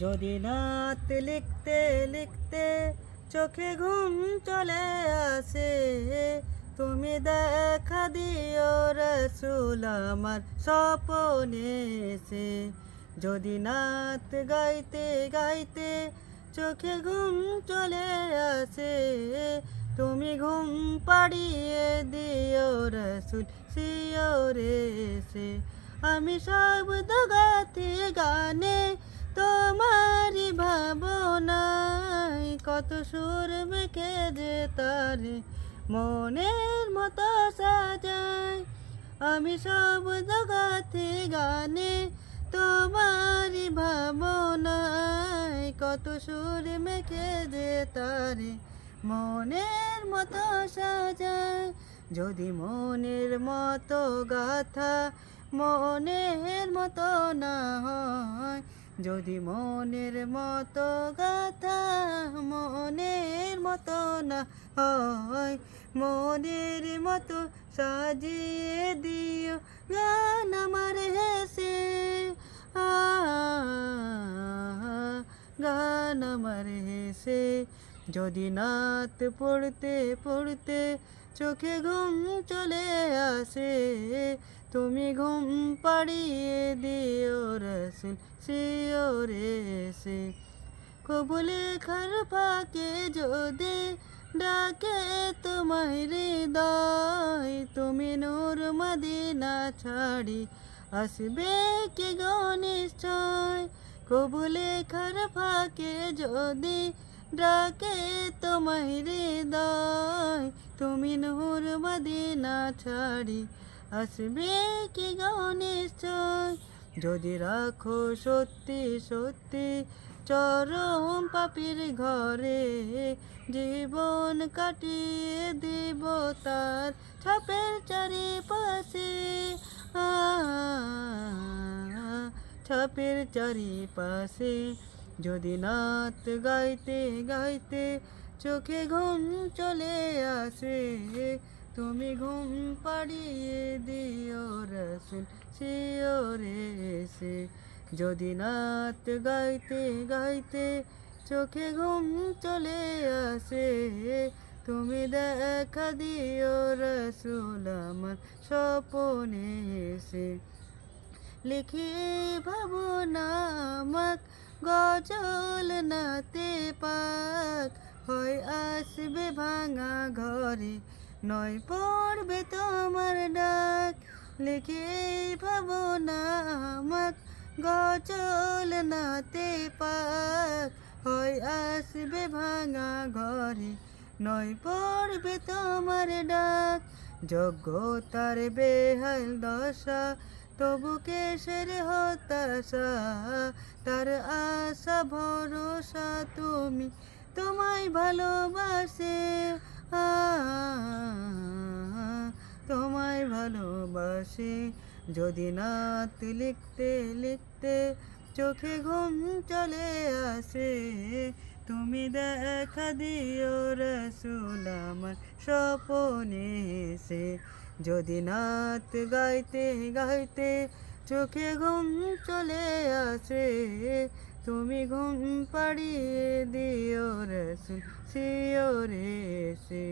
যদি নাত লিখতে লিখতে চোখে ঘুম চলে আসে, তুমি দেখা দিও রসুল আমার স্বপনে এসে। যদি নাত গাইতে গাইতে চোখে ঘুম চলে আসে, তুমি ঘুম পাড়িয়ে দিও রসুল শিওরে এসে। আমি শব্দ গাতি গানে তোমারি ভাবনায়, কত সুর মেখে যে তারে মনের মতো সাজায়। আমি শব্দ গাতি গানে তোমারি ভাবনায়, কত সুর মেখে যে তারে মনের মতো সাজায়। যদি মনের মতো গাথা মনের মতো না হয়, যদি মনের মতো গাথা মনের মতো না হয়, মনের মতো সাজিয়ে দিও গান আমার হেসে। গান আমার হেসে। যদি নাত পড়তে পড়তে চোখে ঘুম চলে আসে, তুমি ঘুম পাড়িয়ে দিও রসুল শিওরে এসে। কবুলে খার ফাঁকে যদি ডাকে তোমায় হৃদয়, তুমি নূর মদিনা ছাড়ি আসবে কি গো নিশ্চয়। কবুলে খার ফাঁকে যদি ডাকে তোমায় হৃদয়, তুমি নূর মদিনা ছাড়ি আসবে কি গো নিশ্চয়। যদি রাখো সত্যি সত্যি চরম পাপীর ঘরে, জীবন কাটিয়ে দিব তার ছাপের চারিপাশে। ছাপের চারিপাশে। যদি নাত গাইতে গাইতে চোখে ঘুম চলে আসে, তুমি ঘুম পাড়িয়ে দিও রসুল শিওরে এসে। যদি নাত গাইতে গাইতে চোখে ঘুম চলে আসে, তুমি দেখা দিও রসুল আমার স্বপনে এসে। লিখি ভাবনা আমাক গজল নাতে পাক, হয় আসবে ভাঙা ঘরে নয় পড়বে তোমার ডাক। লিখি ভাবনা আমাক গজল নাতে পাক, হয় আসবে ভাঙা ঘরে নয় পড়বে তোমার ডাক। যোগ্যতার বেহাল দশা তবু কেসের হতাশা, তার আশা ভরসা তুমি তোমায় ভালোবাসে। তোমায় ভালোবাসে। যদি নাত লিখতে লিখতে চোখে ঘুম চলে আসে, তুমি দেখা দিও রসুল আমার স্বপনে এসে। যদি নাত গাইতে গাইতে চোখে ঘুম চলে আসে, তুমি ঘুম পাড়িয়ে দিও রসুল শিওরে এসে।